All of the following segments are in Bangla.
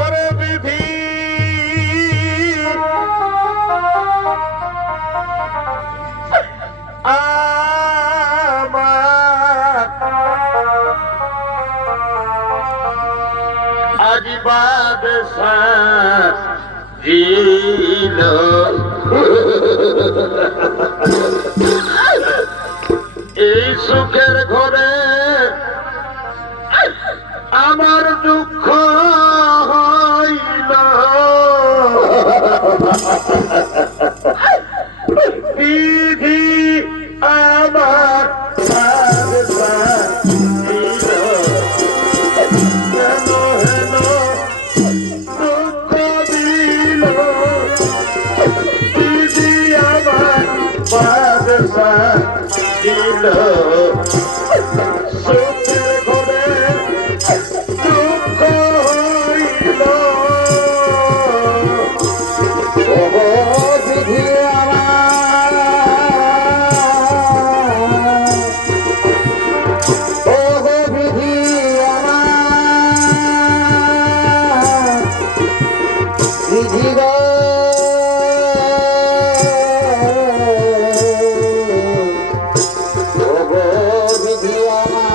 ওরে বিধি আমার আজ বাদশাহ দিল এই সুখের ঘরে আমার দুঃখ হইল বিধি আমার বাদশাহ দিল হেন হেন দুঃখ দিল বিধি আমার বাদশাহ দিল সুখের ঘরে দুঃখ হইল ওগো বিধি আমার, ওগো বিধি আমার, বিধি গো ওগো বিধি আমার।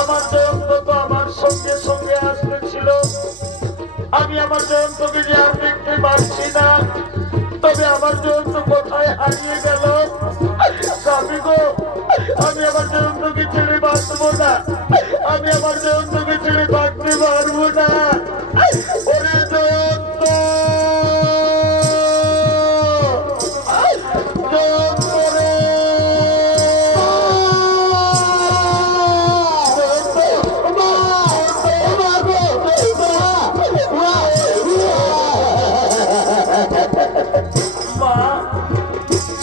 আমার জয়ন্ত তো আমার সঙ্গে সঙ্গে আসতেছিল, আমি আমার জয়ন্তকে যে আর দেখতে পাচ্ছি না, তবে আমার জয়ন্ত কোথায় হারিয়ে গেল? স্বামী গো, আমি আমার জয়ন্তকে ছেড়ে বাঁচবো না, আমি আমার জয়ন্তকে ছেড়ে বাঁচতে পারবো না। ওরে জয়ন্ত, জয়ন্ত রে, মা,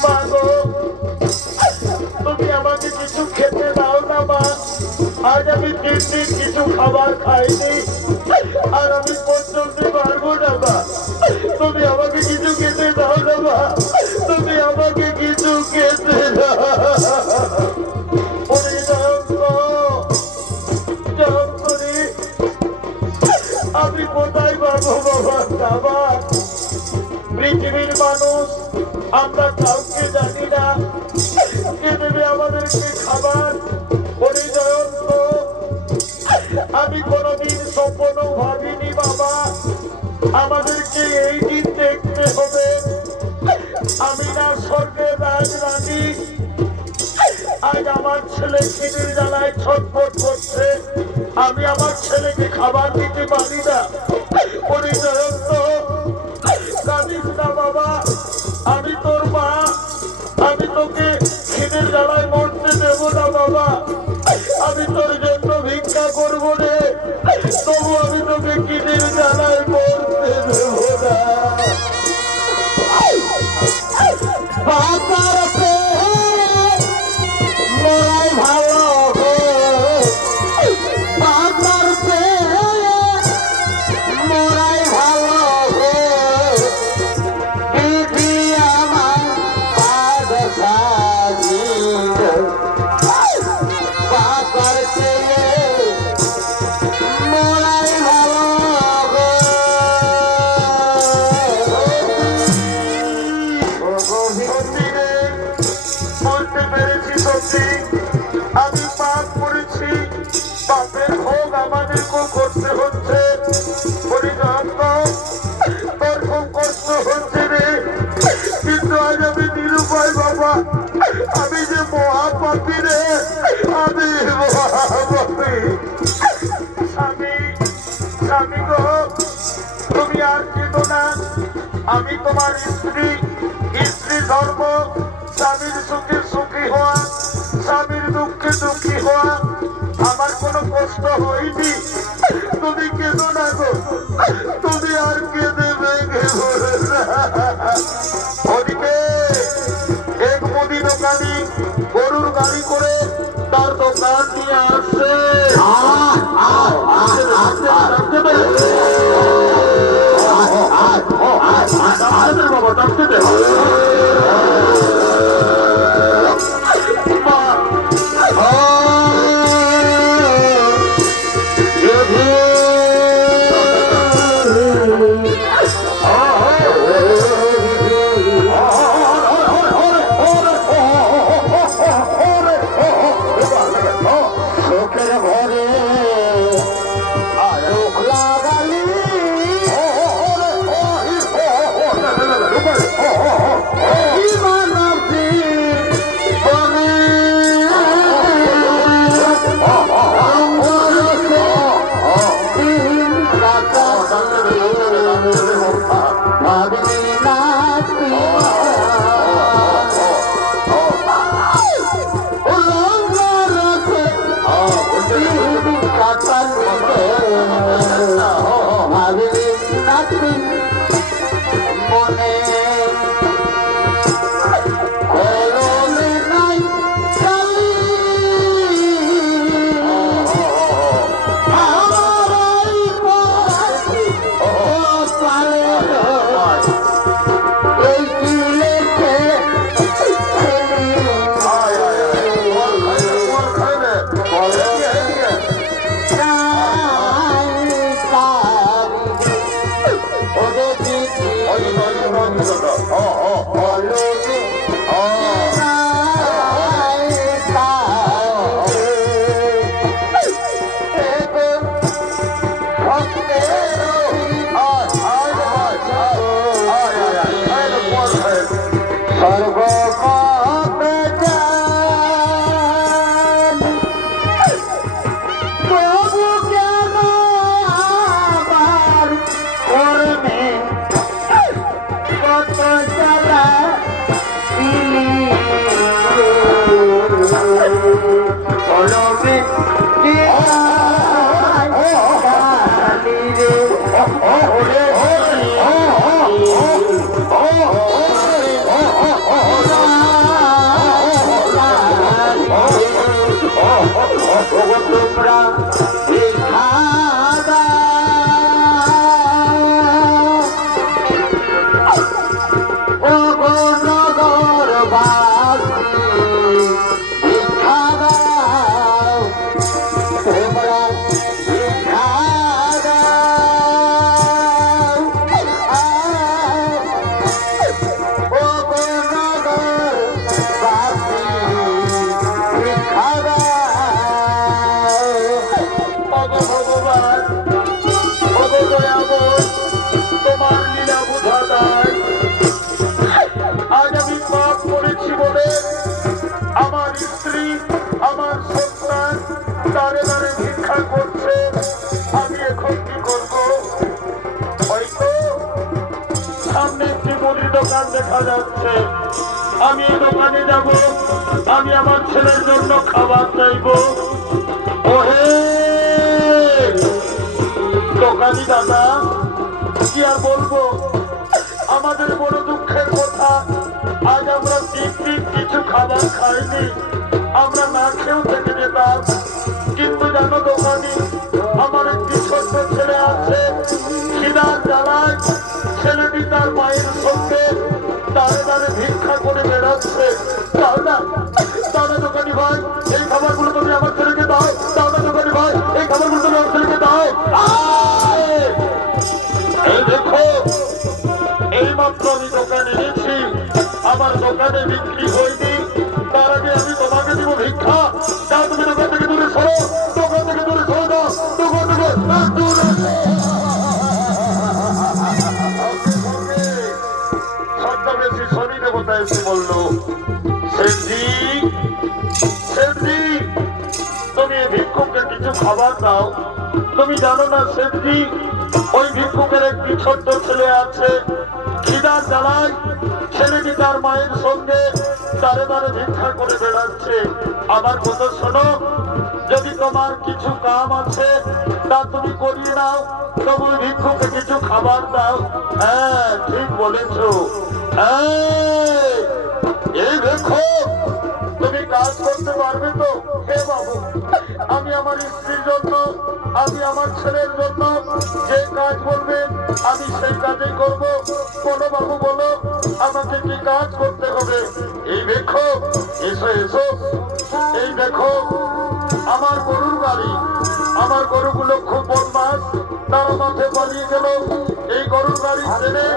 মা গো, তুমি আমাকে কিছু খেতে দাও না মা। আজ আমি 3 দিন কিছু খাবার খাইনি, আর আমি চলতে পারবো না মা। তুমি আমাকে কিছু খেতে দাও না মা, তুমি আমাকে কিছু খেতে দাও। ওরে জয়ন্ত, জয়ন্ত রে, আমি কোথায় পাবো বাবা খাবার? পৃথিবীর মানুষ আমরা কাউকে জানি না, কে দেবে আমাদেরকে খাবার? ওরে জয়ন্ত, আমি কোনোদিন স্বপ্নও ভাবিনি বাবা আমাদেরকে এই দিন দেখতে হবে। আমি না স্বর্গের রাজরানী, আজ আমার ছেলে খিদের জ্বালায় ছটফট করছে, আমি আমার ছেলেকে খাবার দিতে পারি না। ওরে জয়ন্ত, কাঁদিস না বাবা, আমি তোর মা, আমি তোকে খিদের জ্বালায় মরতে দেবো না বাবা। আমি তোর জন্য ভিক্ষা করবো রে, তবু আমি তোকে খিদের জ্বালায় মরতে দেবো না। বাবার মোরাই ভালো গো, বাবার মোরাই ভালো গো, বিধি আমার বাদশাহ দিল, বাবার মোরাই ভালো গো। বলতে পেরেছি সত্যি, আমি পাপ করেছি, পাপের ভোগ আমাদেরকেও করতে হচ্ছে। পরিজয়ন্ত, তোর খুব কষ্ট হচ্ছে রে, কিন্তু আজ আমি নিরুপায় বাবা, আমি যে মহাপাপী রে, আমি মহাপাপী। স্বামী, স্বামী গো, তুমি আর কেঁদো না, আমি তোমার স্ত্রী, স্ত্রী ধর্ম স্বামীর সুখে সুখী হওয়া, স্বামীর দুঃখে দুঃখী হওয়া, আমার কোনো কষ্ট হয়নি। তুমি কেঁদো না গো, তুমি আর কেঁদে ভেঙে পড়ো না। ওদিকে এক মুদি দোকানি গরুর গাড়ি করে তার দোকান নিয়ে আসছে। রাখতে পেরেছে? দোকান দেখা যাচ্ছে, আমি এই দোকানে যাব, আমি আমার ছেলের জন্য খাবার চাইব। ওহে দোকানি দাদা, কি আর বলবো, আমাদের বড় দুঃখের কথা, আজ আমরা 3 দিন কিছু খাবার খাইনি, আমরা না খেয়েও থেকে যেতাম। কিন্তু জানো দোকানি, আমার একটি ছোট্ট ছেলে আছে, খিদার জ্বালায় ছেলেটি তার মায়ের সঙ্গে দাঁড়ে দাঁড়ে ভিক্ষা করে বেড়াচ্ছে। দাও না দোকানি ভাই, এই খাবারগুলো তুমি আমার ছেলেকে দাও। দাও না দোকানি ভাই, এই খাবারগুলো তুমি আমার ছেলেকে দাও। এই দেখো, এইমাত্র আমি দোকানে এনেছি, আমার দোকানে বিক্রি হয়নি, তার আগে আমি তোমাকে দিব ভিক্ষা। যাও তুমি দোকান থেকে দূরে সরো, দোকান থেকে দূরে সরো, দাও দোকান থেকে দূরে। ছদ্মবেশী শনি দেবতা এসে বললো, শেঠজি শেঠজি, তুমি এই ভিক্ষুককে কিছু খাবার দাও। তুমি জানো না শেঠজি, ওই ভিক্ষুকের একটি ছোট্ট ছেলে আছে, খিদার জ্বালায় ছেলেটি তার মায়ের সঙ্গে দাঁড়ে দাঁড়ে ভিক্ষা করে বেড়াচ্ছে। আমার কথা শোনো, যদি তোমার কিছু কাম আছে তা তুমি করিয়ে নাও, তবু ওই ভিক্ষুকে কিছু খাবার দাও। হ্যাঁ ঠিক বলেছো। এই দেখো, তুমি কাজ করতে পারবে তো? হে বাবু, আমি আমার স্ত্রীর জন্য, আমি আমার ছেলের জন্য যে কাজ বলবেন আমি সেই কাজই করব। বলো বাবু বলো, আমাকে কি কাজ করতে হবে? এই দেখো, এসো এসো, এই দেখো আমার গরুর গাড়ি, আমার গরুগুলো খুব বদমাস, তারা মাঠে পালিয়ে গেল। এই গরুর গাড়ি ছেড়ে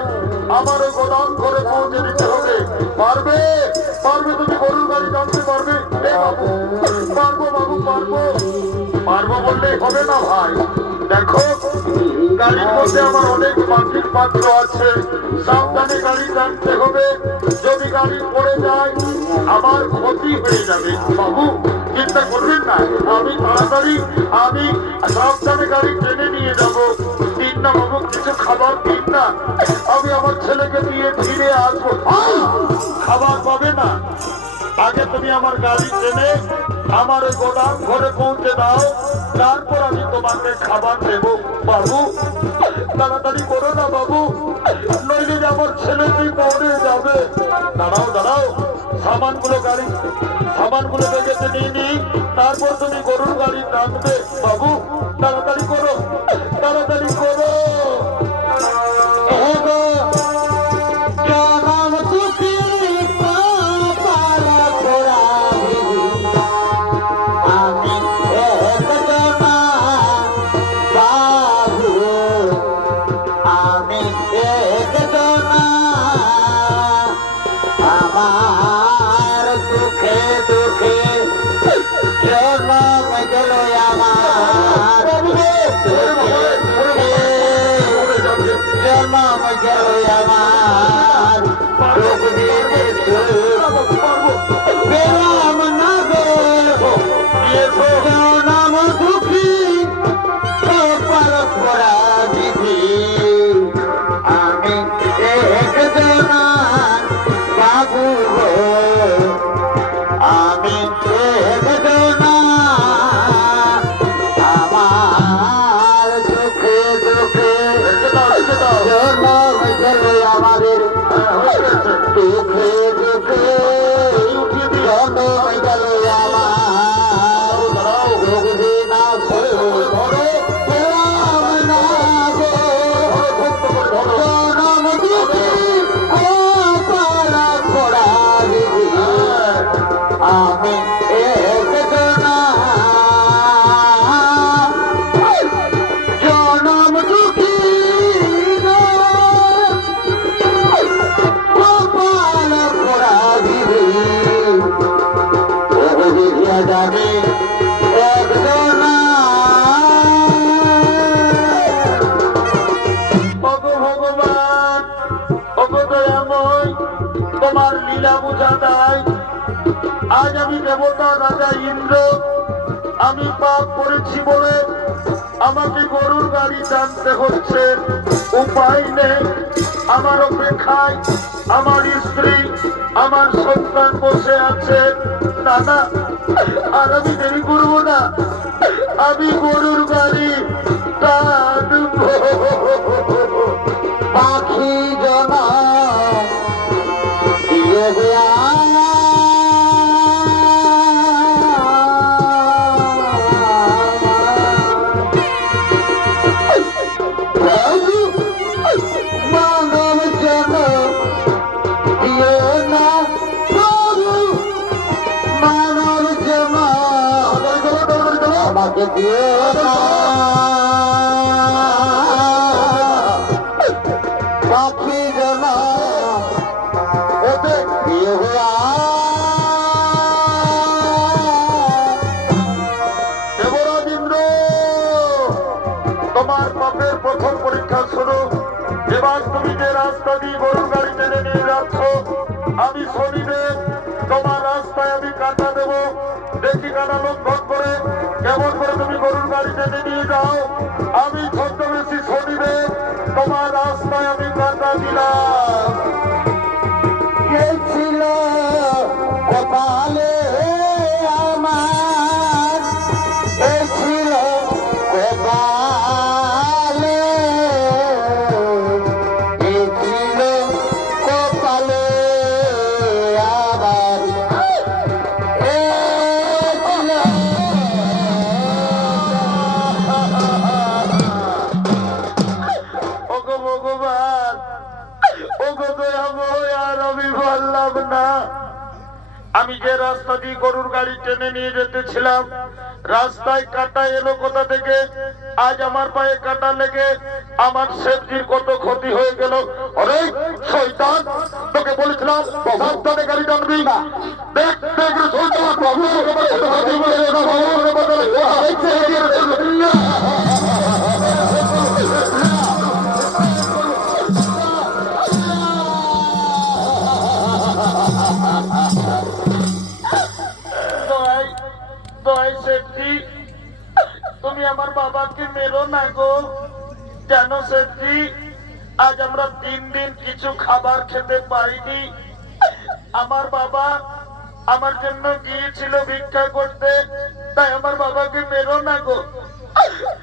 আমার ওই গোদাম করে পৌঁছে দিতে হবে। পারবে? পারবে? তুমি গরুর গাড়ি জানতে পারবে? বাবু পারবো, বাবু পারবো। পারবো বললেই হবে না ভাই, দেখো গাড়ির মধ্যে আমার অনেক মাটির পাত্র আছে, সাবধানে গাড়ি টানতে হবে। যদি গাড়ি পড়ে যায় আমার ক্ষতি হয়ে যাবে। বাবু চিন্তা করবেন না, আমি তাড়াতাড়ি আমি সাবধানে গাড়ি টেনে নিয়ে যাব। দিন না বাবু, কিছু খাবার দিন না, আমি আমার ছেলেকে দিয়ে ফিরে আসবো। খাবার পাবে না, আগে তুমি আমার গাড়ি টেনে আমার ওই গোদাম ঘরে পৌঁছে দাও, তারপর আমি তোমাকে খাবার দেবো। বাবু তাড়াতাড়ি করো না বাবু, নইলে আমার ছেলেটি পড়ে যাবে। দাঁড়াও দাঁড়াও, সামানগুলো বেগেতে নিয়ে নি, তারপর তুমি গরুর গাড়ি টানবে। বাবু তাড়াতাড়ি করো, তাড়াতাড়ি করো। তোমার লীলা বোঝা দায়। আজ আমি দেবতা রাজা ইন্দ্র, আমি পাপ করেছি বলে আমাকে গরুর গাড়ি টানতে হচ্ছে, উপায় নেই। আমার অপেক্ষায় আমার স্ত্রী, আমার সন্তান বসে আছে। না না, আর আমি দেরি করবো না, আমি গরুর গাড়ি টানবো। পাখি জনা দিয়ে দেয়া মানব জন দিও না প্রভু, মানব জন আমাকে দিও না। পাখি জনা ওতে দিয়ে দেয়া দেবরাজ ইন্দ্র, তোমার পাপের প্রথম পরীক্ষা শুরু। এবার তুমি যে রাস্তা দিয়ে গরুর গাড়ি টেনে নিয়ে যাচ্ছ, আমি শনিদেব তোমার রাস্তায় আমি কাটা দেব। দেখি কাটা লঙ্ঘন করে কেমন করে তুমি গরুর গাড়ি টেনে নিয়ে যাও। আমি ছদ্মবেশী শনিদেব তোমার রাস্তায় আমি কাটা দিলাম। ছিল কপালে আমার, এ ছিল কপালে, এ ছিল কপালে আমার, এ ছিল ওগো ভগবান, ওগো দয়াময়, আর আমি পারলাম না। আমি যে রাস্তা দিয়ে গরুর গাড়ি টেনে নিয়ে যেতেছিলাম, রাস্তায় কাটা এলো কোথা থেকে? আজ আমার পায়ে কাটা লেগে আমার সেবজির কত ক্ষতি হয়ে গেল। আরে শয়তান, তোকে বলেছিলাম সাবধানে গাড়ি টানবি। দেখ দেখ রে শয়তান, দয়াই দয়াই সেবজি, তুমি আমার বাবাকে মেরো না গো। জানো সেবজি, আজ আমরা 3 দিন কিছু খাবার খেতে পাইনি। আমার বাবা আমার জন্য গিয়েছিল ভিক্ষা করতে, তাই আমার বাবাকে মেরো না গো।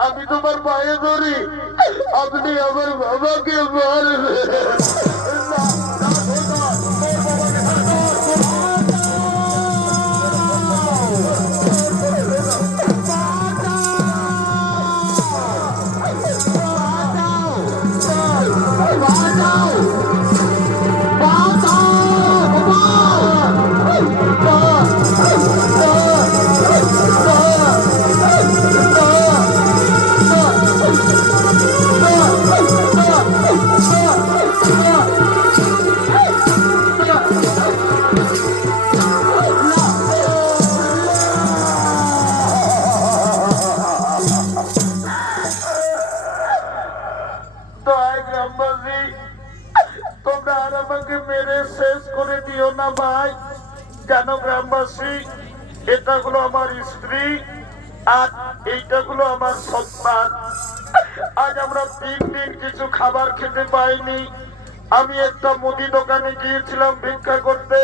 আমি তোমার পায়ে ধরি, আপনি আমার বাবাকে মারবেন না। না, শয়তান, তোর বাবাকে দয়ায় গ্রামবাসী, তোমরা আর আমাকে মেরে শেষ করে দিও না ভাই। জানো গ্রামবাসী, এটা হলো আমার স্ত্রী আর এইটা হলো আমার সন্তান। আজ আমরা 3 দিন কিছু খাবার খেতে পাইনি। আমি একটা মুদি দোকানে গিয়েছিলাম ভিক্ষা করতে,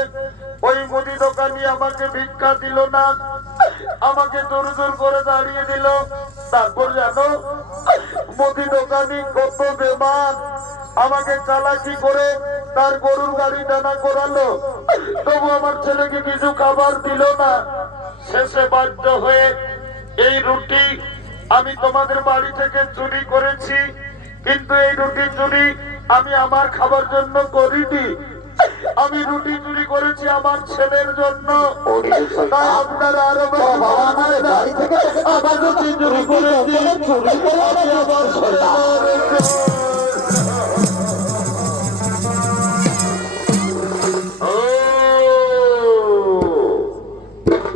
ওই মুদি দোকানি আমাকে ভিক্ষা দিল না, আমাকে জোর জোর করে দাঁড়িয়ে দিল। তারপর জানো মুদি দোকানি কত বেমান, আমাকে চালাকি করে তার গরুর গাড়ি টানা করালো, তবু আমার ছেলেকে কিছু খাবার দিল না। শেষে বাধ্য হয়ে এই রুটি আমি তোমাদের বাড়ি থেকে চুরি করেছি, কিন্তু এই রুটি চুরি আমি আমার খাবার জন্য করিনি। আমি রুটি চুরি করেছি আমার ছেলের জন্য। তাই আপনারা আরো বাড়ি থেকে আমার রুটি চুরি করেছি, চুরি করে আমি আমার ও,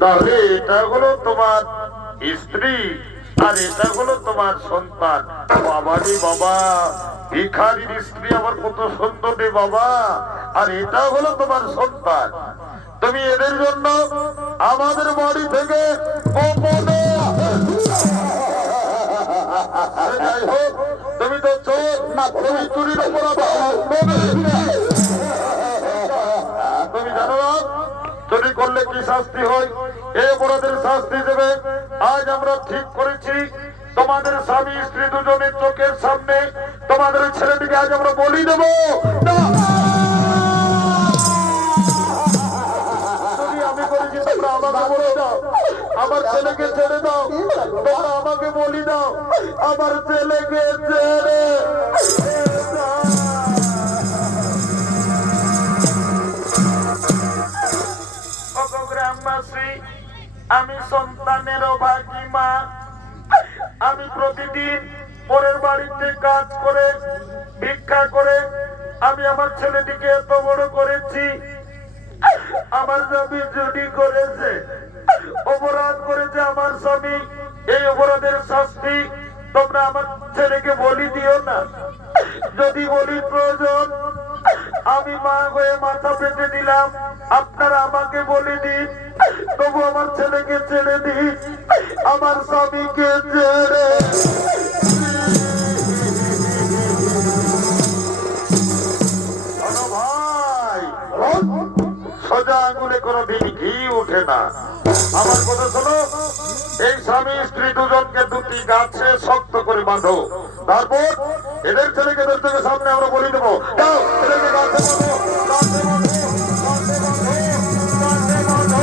তাহলে এটা হলো তোমার স্ত্রী আর এটা হলো তোমার সন্তান। বাবা রে বাবা, ভিখারির স্ত্রী আবার কত সুন্দর রে বাবা, আর এটা হলো তোমার সন্তান। তুমি এদের জন্য আমাদের বাড়ি থেকে গোপনে আরে যাই হোক, তুমি তো চোর না, তুমি চুরির অপরাধ। তুমি জানো না চুরি করলে কি শাস্তি হয়? এই অপরাধের শাস্তি দেবে। আজ আমরা ঠিক করেছি তোমাদের স্বামী স্ত্রী দুজনের চোখের সামনে তোমাদের ছেলেটিকে আজ আমরা বলি দেবো। না, চুরি আমি করেছি, তোমরা আমাকে বলে দাও। আমার ছেলেকে ছেড়ে দাও, তোমরা আমাকে বলি দাও। আমার ছেলেকে ছেড়ে দাও। ওগো গ্রামবাসী, আমি সন্তানের অভাগী মা। আমি প্রতিদিন পরের বাড়িতে কাজ করে ভিক্ষা করে আমি আমার ছেলেটিকে এত বড় করেছি। আমার স্বামী চুরি করেছে, অপরাধ করেছে আমার স্বামী। এই অপরাধের শাস্তি তোমরা আমার ছেলেকে বলি দিও না। যদি বলি প্রয়োজন, আমি মা হয়ে মাথা পেতে দিলাম। আপনারা আমাকে বলে দিন, তবু আমার ছেলেকে ছেড়ে দিন, আমার স্বামীকে ছেড়ে। ভাই, সোজা আঙুলে কোনোদিন ঘি উঠে না। আমার কথা শোনো, এই স্বামী স্ত্রী দুজনকে দুটি গাছে শক্ত করে বাঁধো। তারপর এদের ছেলেকে এদের থেকে সামনে আমরা বলি দেবো, যাও ছেলেকে গাছে বাঁধো, গাছে বাঁধো, গাছে বাঁধো, গাছে বাঁধো।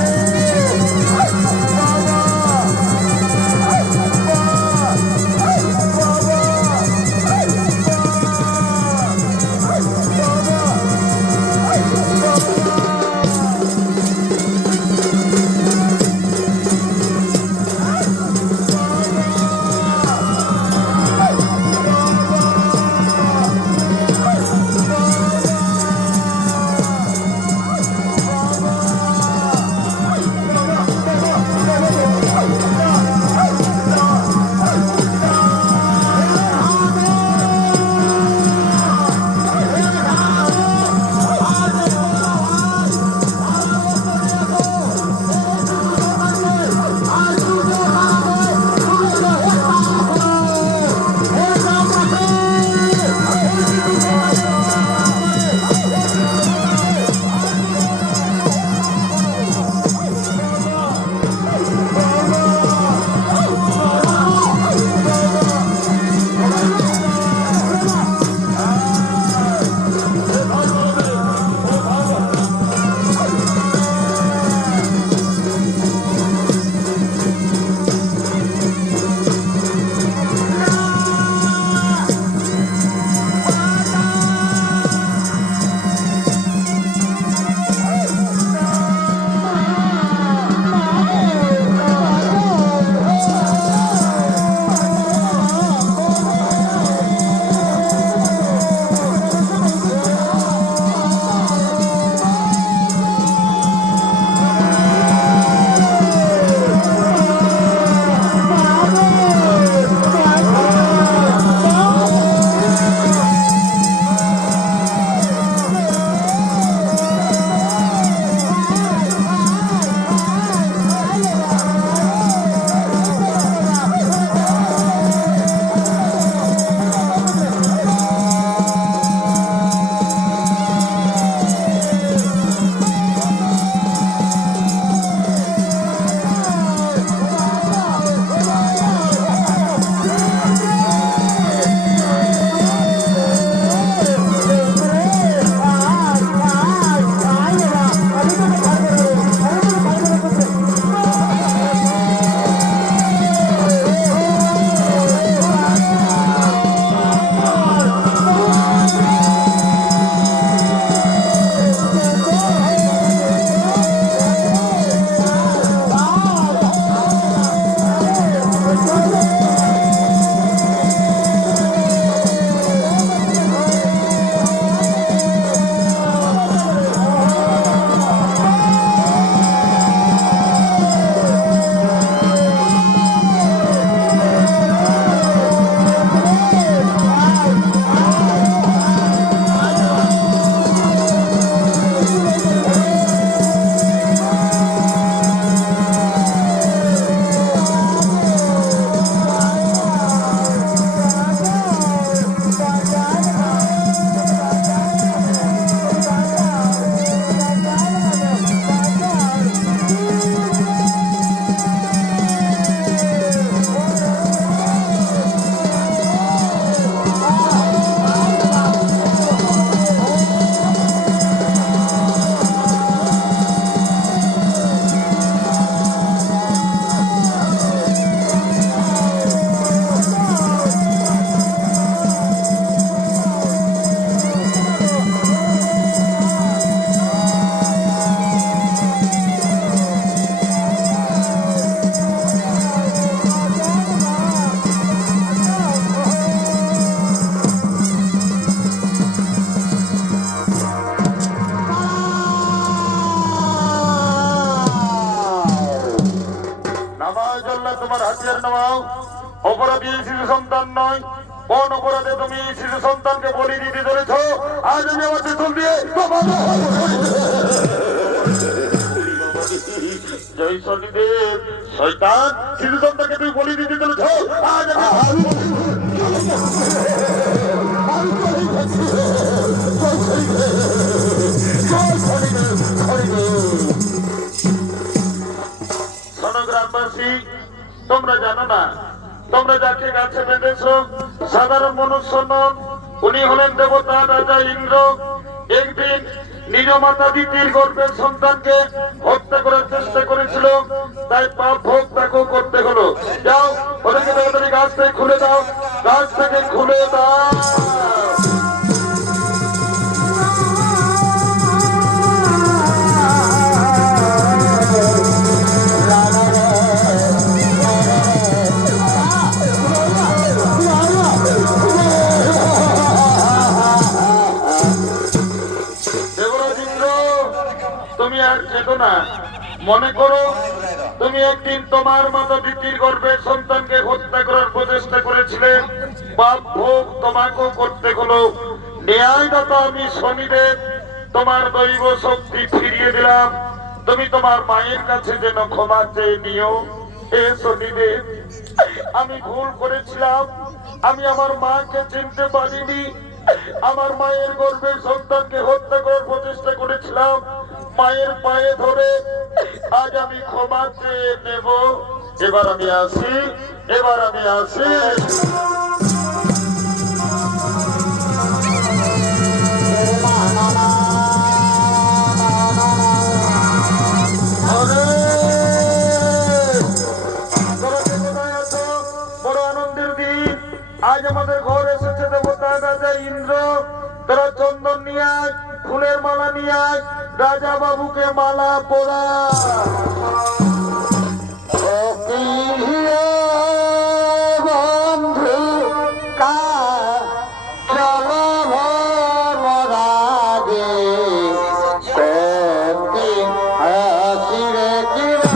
অপরাধী এই শিশু সন্তান নয়। কোন অপরাধে তুমি এই শিশু সন্তানকে বলি দিতে চলেছ? আজ আমি আমার পিছন দিয়ে জয় শনিদেব। শয়তান, শিশু সন্তানকে তুমি বলি দিতে চলেছ। আজ আমি শোনো গ্রামবাসী, তোমরা জানো না, তোমরা যাকে গাছে বেঁধেছ সাধারণ মনুষ্য নন, উনি হলেন দেবতা রাজা ইন্দ্র। একদিন নিজ মাতা দিতির গর্ভের সন্তানকে হত্যা করার চেষ্টা করেছিল, তাই পাপ ভোগ তাকেও করতে হলো। যাও, ওদেরকে তাড়াতাড়ি গাছ থেকে খুলে দাও, গাছ থেকে খুলে দাও। তুমি আর খেতো না। মনে করো তুমি একদিন তোমার মাতা দিতির গর্ভের সন্তানকে হত্যা করার প্রচেষ্টা করেছিলে, পাপ ভোগ তোমাকেও করতে হলো। ন্যায়দাতা আমি শনিদেব তোমার দৈব শক্তি ফিরিয়ে দিলাম, তুমি তোমার মায়ের কাছে যেন ক্ষমা চেয়ে নিও। হে শনিদেব, আমি ভুল করেছিলাম, আমি আমার মাকে চিনতে পারিনি, আমার মায়ের গর্ভের সন্তানকে হত্যা করার প্রচেষ্টা করেছিলাম। মায়ের পায়ে ধরে আজ আমি ক্ষমা চেয়ে নেব। এবার আমি আসি, এবার আমি আসি। বড় আনন্দের দিন, আজ আমাদের ঘর এসেছে দেবতা রাজা ইন্দ্র। তোরা চন্দন নিয়ে আয়, ফুলের মালা নিয়ে আয়, রাজা বাবুকে মালা পরা। বন্ধু কা চলো রাগে কোনদিন আসিরে কিরে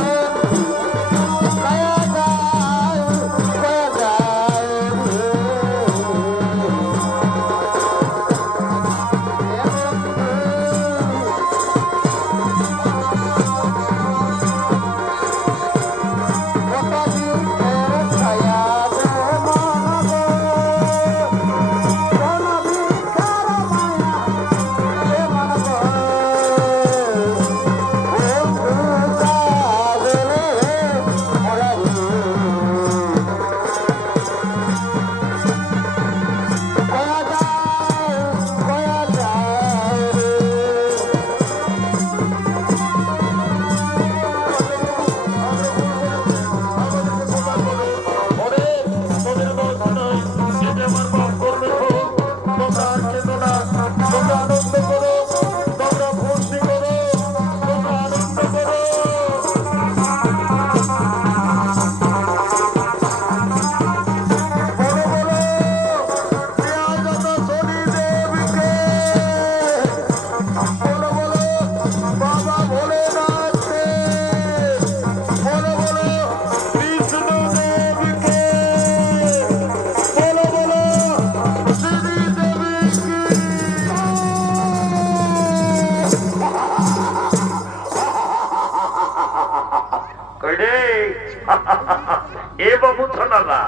এ বাবু থানা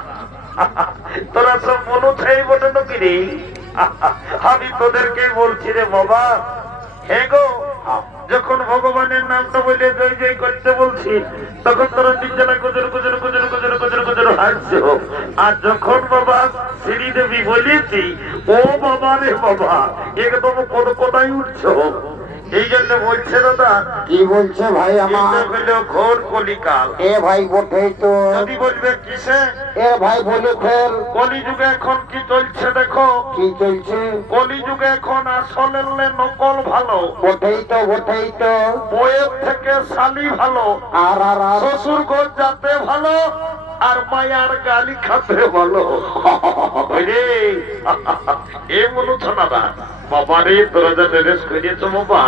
তোরা সব মনো চাই বটে নাকি রে? আমি তোদেরকে বলছি রে বাবা। হ্যাঁ গো, যখন ভগবানের নামটা বলে জয় জয় করতে বলছি, তখন তোরা নিজেরা গুজর গুজর গুজর গুজর গুজর গুজর হাসছো। আর যখন বাবা শ্রীদেবী বলেছি, ও বাবা রে বাবা, একদম কোন কোথায় উঠছো। এই জন্য বলছে দাদা। কি বলছে ভাই আমার? ঘোর কলিকাল। এ ভাই বটেই তো। যদি বলবে কিসে? এ ভাই বলে ফেল। কলিযুগে এখন কি চলছে দেখো। কি চলছে? কলিযুগে এখন আসলের নকল ভালো। বটেই তো, বটেই তো। বইয়ের থেকে শালি ভালো, আর আর আর শ্বশুর ঘর যাতে ভালো, আর মায়ার গালি খাতে ভালো। এ মনে না বাবা রে, তোরা যা রেস করিয়েছ বাবা,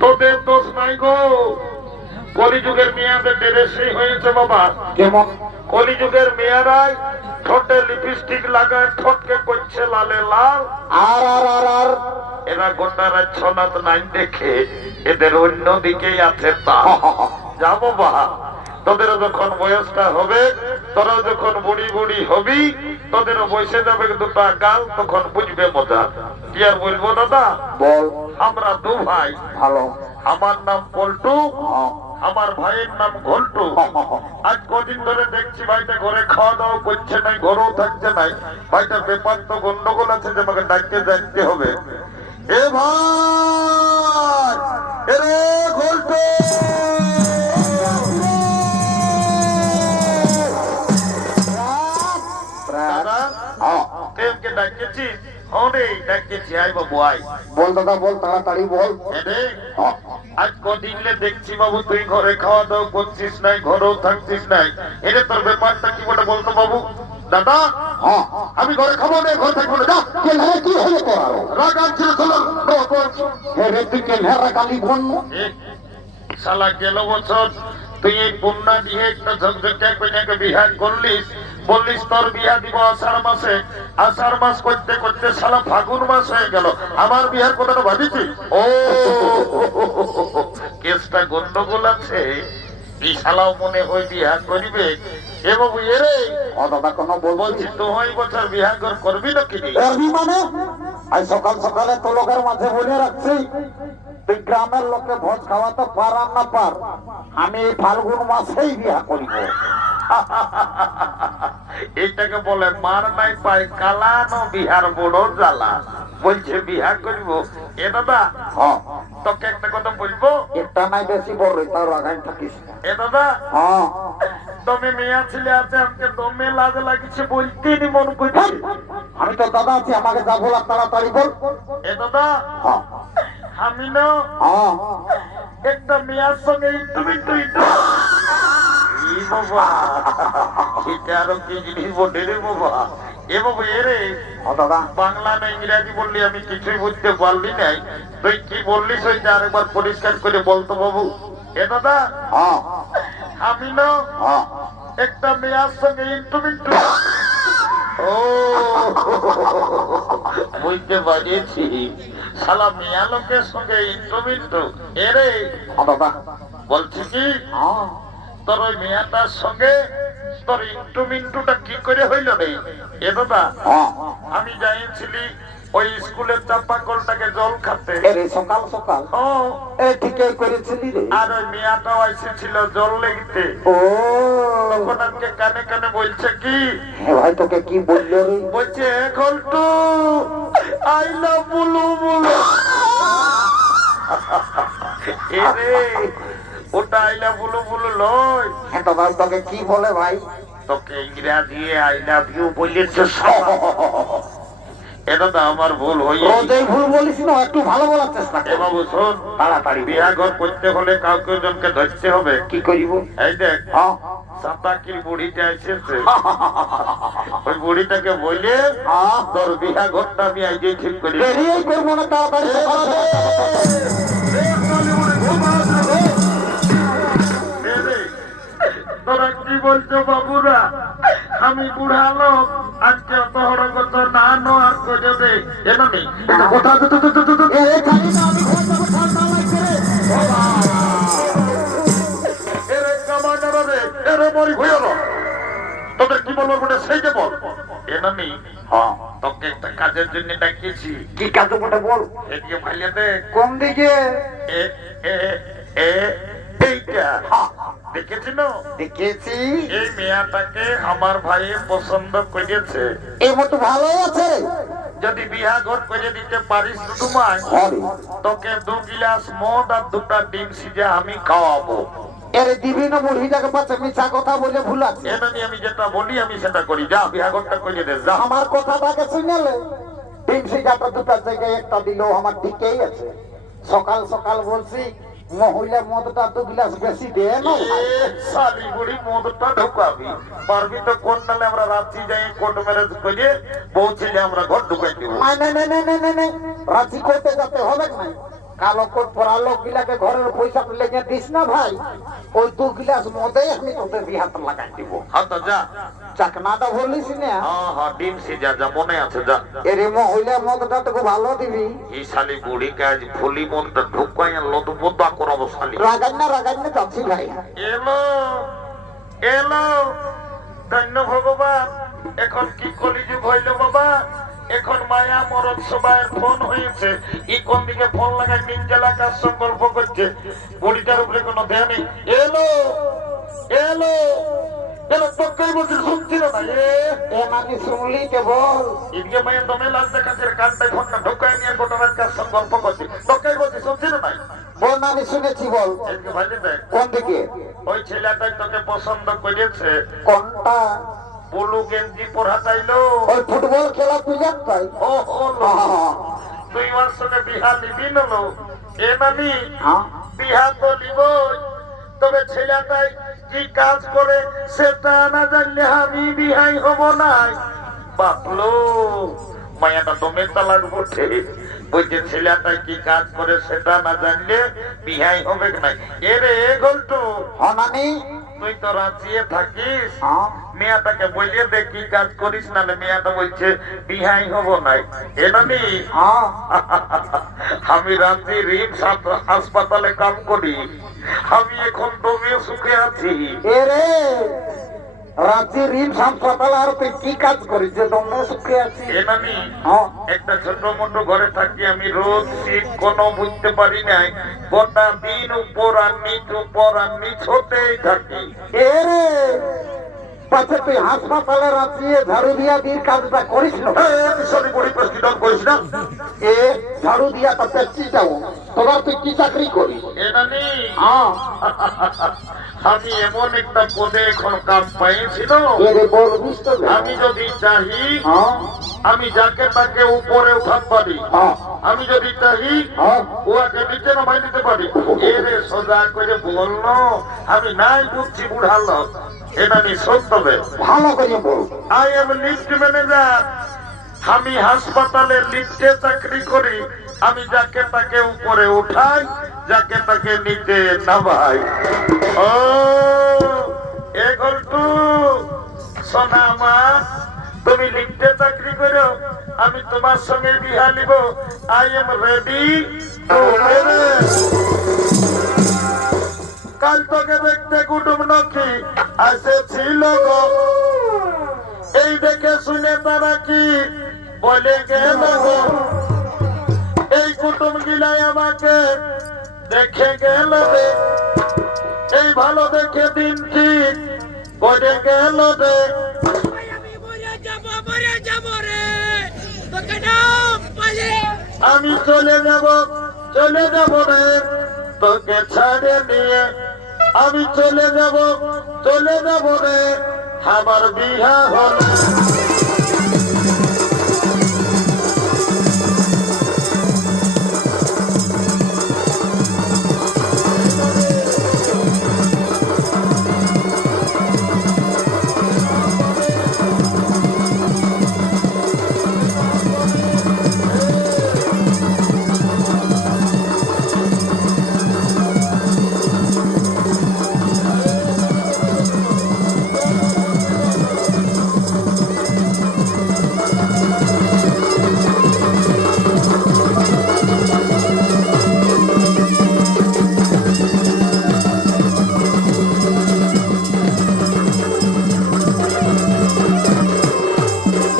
তোদের দোষ নাই গো। কলিযুগের মেয়াদের ড্রেসই হয়েছে বাবা। যেমন কলিযুগের মেয়েরাই ঠোঁটে লিপস্টিক লাগায় ঠোঁটকে করছে লালে লাল। আর আর আর আর এরা গোটারা ছনাত নাই দেখে এদের অন্য দিকেই আছে তা। যা বাবা, তোদের যখন বয়সটা হবে, তোরা যখন বুড়ি বুড়ি হবি, তোদেরও বসে যাবে দুটা গাল, তখন বুঝবে মজা। কি আর বলবো দাদা, বল। আমরা দু ভাই, ভালো। আমার নাম পল্টু, হ্যাঁ। আমার ভাইয়ের নাম ঘন্টু। আজ কদিন ধরে দেখছি ভাইটা ঘরে খাওয়া দাওয়া করছে নাই, ঘরেও থাকছে নাই। ভাইটা ব্যাপার তো গন্ডগোল আছে যে আমাকে ডাকতে যাইতে হবে। এ ভাই, এ রে ঘন্টু, দাদা হ্যাঁ। কেমকে ডাকেছিস? অনেক ডাকেছি, আই বাবু আই। বল দাদা বল, তাড়াতাড়ি বল। এরে হ্যাঁ। আজ কদিনলে দেখছি বাবু তুই ঘরে খাওয়া দাওয়া করছিস নাই, ঘরেও থাকছিস নাই। এটা তোর ব্যাপারটা কি বলে বলতো বাবু? দাদা হ্যাঁ। আমি ঘরে খাবো না, ঘরে থাকবো না, যা। কেন কি হলো তোর আরো? রাগ আনছিল চলো। হে রে তুই কেন কালি বন্য? শালা গেল বছর তুই এই বন্যা দিয়ে একটা ঝকঝকে কইনাকে বিহার করলিস, বললিস তোর বিয়া দিব আষাঢ় মাসে। আষাঢ় মাস করতে করতে শালা ফাগুন মাস হয়ে গেল। আমার বিহার কথাটা ভাবিছি? ও কেসটা গন্ডগোল আছে। এই শালাও মনে হয় বিয়া করিবে। এ বাবু এরে ও দাদা কোনো বলছি তুই বছর বিয়া করবি নাকি? করবি মানে? আজ সকাল সকালে তো লোকের মাঝে বলে রাখছি, তুই গ্রামের লোকে ভোজ খাওয়াতে পার আর না পার, আমি এই ফাল্গুন মাসেই বিয়া করিব। এইটাকে বলে মার নাই পাই কালানো বিহার বড় জ্বালা। বলছে বিহা করিব। এ দাদা হ্যাঁ। তোকে একটা কথা বলবো। একটা নাই বেশি বড়, তার আগাই থাকিস না। এ দাদা হ্যাঁ। দমে মেয়া ছেলে আছে, আমাকে দমে লাজ লাগিছে, বলতে নি মন করছে। আমি তো দাদা আছি, আমাকে যা বলার তাড়াতাড়ি বল। এ দাদা হ্যাঁ। আমি না হ্যাঁ। একটা মেয়ার সঙ্গে তুমি তুই বাবা, এটা আরো কি জিনিস বটে রে বাবা। এ বাবু এরে ও দাদা বাংলা না ইংরেজি বললি আমি কিছুই বুঝতে পারলি নাই। তুই কি বললিস ওইটা আরেকবার পরিষ্কার করে বলতো বাবু। এ দাদা হ্যাঁ। আমি না হ্যাঁ। একটা মেয়ার সঙ্গে ইন্টুমিন্টু। ও বুঝতে পারিয়েছি, শালা মেয়া লোকের সঙ্গে ইন্টুমিন্টু। এরে ও দাদা বলছি কি হ্যাঁ। তোর ওই মেয়াটার সঙ্গে তোর ইন্টুমিন্টুটা কি করে হইল রে? এ দাদা হ্যাঁ। আমি যাইছিলি ওই স্কুলের চাপা কলটাকে জল খাতে। এরে সকাল সকাল ও এ ঠিকই করেছিলি রে। আর ওই মেয়াটাও এসেছিল জল লেগতে। ও তখন আমাকে কানে কানে বলছে কি, হে ভাই তোকে কি বললো রে? বলছে এখন তো আই লাভ বুলু বুলু। এরে ওটা আই লাভ বুলু বুলু লয়, হ্যাঁ দাদা তোকে কি বলে ভাই? তোকে ইংরাজি আই লাভ ইউ বলেছে। এটা তো আমার ভুল হয়ে রোজই ভুল বলিস না, একটু ভালো বলার চেষ্টা এ কর। বাবু শোন, তাড়াতাড়ি বিয়া ঘর করতে হলে কাউকে জনকে ধরতে হবে। কি করিব? এই দেখ হ্যাঁ। সাতাকির বুড়িটা এসেছে, ওই বুড়িটাকে বলে হ্যাঁ। তোর বিয়া ঘরটা আমি আজকে ঠিক করি। দেরিই করবো না, তাড়াতাড়ি সকাল তোরা কি বলছো বাবুরা? আমি বুড়া লোক, আজকে অত হরগত না নো আর করে দে। এনো নেই কোথা তোদের কি বলবো বলে সেই যে বল। এনো নেই হ্যাঁ। তোকে একটা কাজের জন্য ডাকিয়েছি। কি কাজ বটে বল? এদিকে ভাইলে দে। কোন দিকে? এ এ এ এইটা দেখেছিল? দেখেছি। এই মেয়াটাকে আমার ভাই পছন্দ করেছে। এই মতো ভালোই আছে। যদি বিয়া ঘর করে দিতে পারিস শুধু মাই, হরে তোকে 2 গিলাস মদ আর 2টা ডিম সিজা আমি খাওয়াবো। এর বিভিন্ন বুড়িটাকে পাচ্ছে মিছা কথা বলে ভুলাচ্ছে। এমনি আমি যেটা বলি আমি সেটা করি। যা বিয়া ঘরটা করে দে যা। আমার কথাটাকে শুনলে ডিম সিজাটা দুটার জায়গায় একটা দিলেও আমার ঠিকই আছে। সকাল সকাল বলছি মহিলা মদটা 2 গ্লাস বেশি দে না। শালি বুড়ি মদটা ঢুকাবি পারবি তো? কোন নালে আমরা রাত্রি যাই কোর্ট ম্যারেজ করে বউ ছেলে আমরা ঘর ঢুকাই দিব। না না না না না না রাজি করতে যেতে হবে না। কালো কোট পরা লোক গিলাকে ঘরের পয়সা লেগে দিস না ভাই, ওই 2 গিলাস মদে আমি তোদের বিহাত লাগাই দিব। হ্যাঁ তো যা। চাকনাটা বলিস না? হ্যাঁ ডিম সিজা যা, মনে আছে যা। এরে মহিলা মদটা তোকে ভালো দিবি। এই শালি বুড়ি কাজ ফুলি মনটা ঢুকাই আনলো তো বোদা করাবো শালি। রাগাই না যাচ্ছি ভাই। এলো এলো, ধন্য ভগবান। এখন কি কলিযুগ হইল বাবা, এখন মায়া মরদ সবাই ফোন হয়েছে। ই কোন দিকে ফোন লাগায় নির্জলা কার সঙ্গে গল্প করছে, বুড়িটার উপরে কোনো ধ্যান নেই। এলো এলো এলো, তোকেই বলছি শুনছিল না। এ মানে শুনলি কে বল। এদিকে মায়ের দমে লাল দেখাচ্ছে, কানটায় ফোনটা ঢুকায় নিয়ে গোটা রাত কার সঙ্গে গল্প করছি, তোকেই বলছি শুনছিল না। বল নানি শুনেছি বল। এদিকে ভাই দেখ, কোন দিকে? ওই ছেলেটাই তোকে পছন্দ করেছে। কোনটা? বুলু গেঞ্জি পরা তাইলো। ওই ফুটবল খেলা তুই জানতাই? ও তুই আমার সঙ্গে বিহা নিবি নলো। এ নানি বিহা তো নিবই, তবে ছেলেটাই কি কাজ করে সেটা না জানলে আমি বিহাই হব নাই। বাপলো মায়াটা দমে তালাক বটে, বলছে ছেলেটাই কি কাজ করে সেটা না জানলে বিহাই হবে নাই। এরে গল্টু, নানি তুই তো রাঁচিয়ে থাকিস, মেয়াটাকে বলিয়ে দেখ কি কাজ করিস, নালে মেয়াটা বলছে বিহাই হব নাই। এ নানি আমি রাঁচি রিমস হাসপাতালে কাম করি, আমি এখন দমে সুখে আছি। এরে রাঁচি রিমস হাসপাতালে আর তুই কি কাজ করিস যে দমে সুখে আছিস? এ নানি একটা ছোট মোটো ঘরে থাকি আমি, রোদ শীত কোনো বুঝতে পারি নাই, গোটা দিন উপর আর নিচ হতেই থাকি। এরে পাছে তুই হাসপাতালে রাঁচিয়ে ঝাড়ু দিয়া দির কাজটা করিস না? সরি বড়ি প্রশ্ন করিস না। এ ঝাড়ু দিয়া তো পেটটি যাও, তোমার তুই কি চাকরি করিস? এ নানি আমি এমন একটা পদে এখন কাজ পাইছিল, এরে বলবিস তো। আমি যদি চাহি আমি যাকে তাকে উপরে উঠাতে পারি, আমি যদি চাহি ওকে নিচে নামাই দিতে পারি। এরে সোজা করে বললো আমি নাই বুঝছি বুড়ালো। এটা নি সত্য ভালো করে বল। আই এম লিফট ম্যানেজার, আমি হাসপাতালে লিফটে চাকরি করি, আমি যাকে তাকে উপরে উঠাই, যাকে তাকে নিচে নামাই। ও এ গল্টু সোনা মা, তুমি লিফটে চাকরি করো, আমি তোমার সঙ্গে বিহা নিব। I am ready to marriage. কাল তোকে দেখতে কুটুম নক্ষী আসেছিল গো, এই দেখে শুনে তারা কি বলে গেল গো, এই কুটুম গিলাই আমাকে দেখে গেল রে, এই ভালো দেখে দিন ঠিক বলে গেল রে। আমি চলে যাব রে তোকে ছাড়ে নিয়ে, আমি চলে যাব রে, আমার বিহা হল।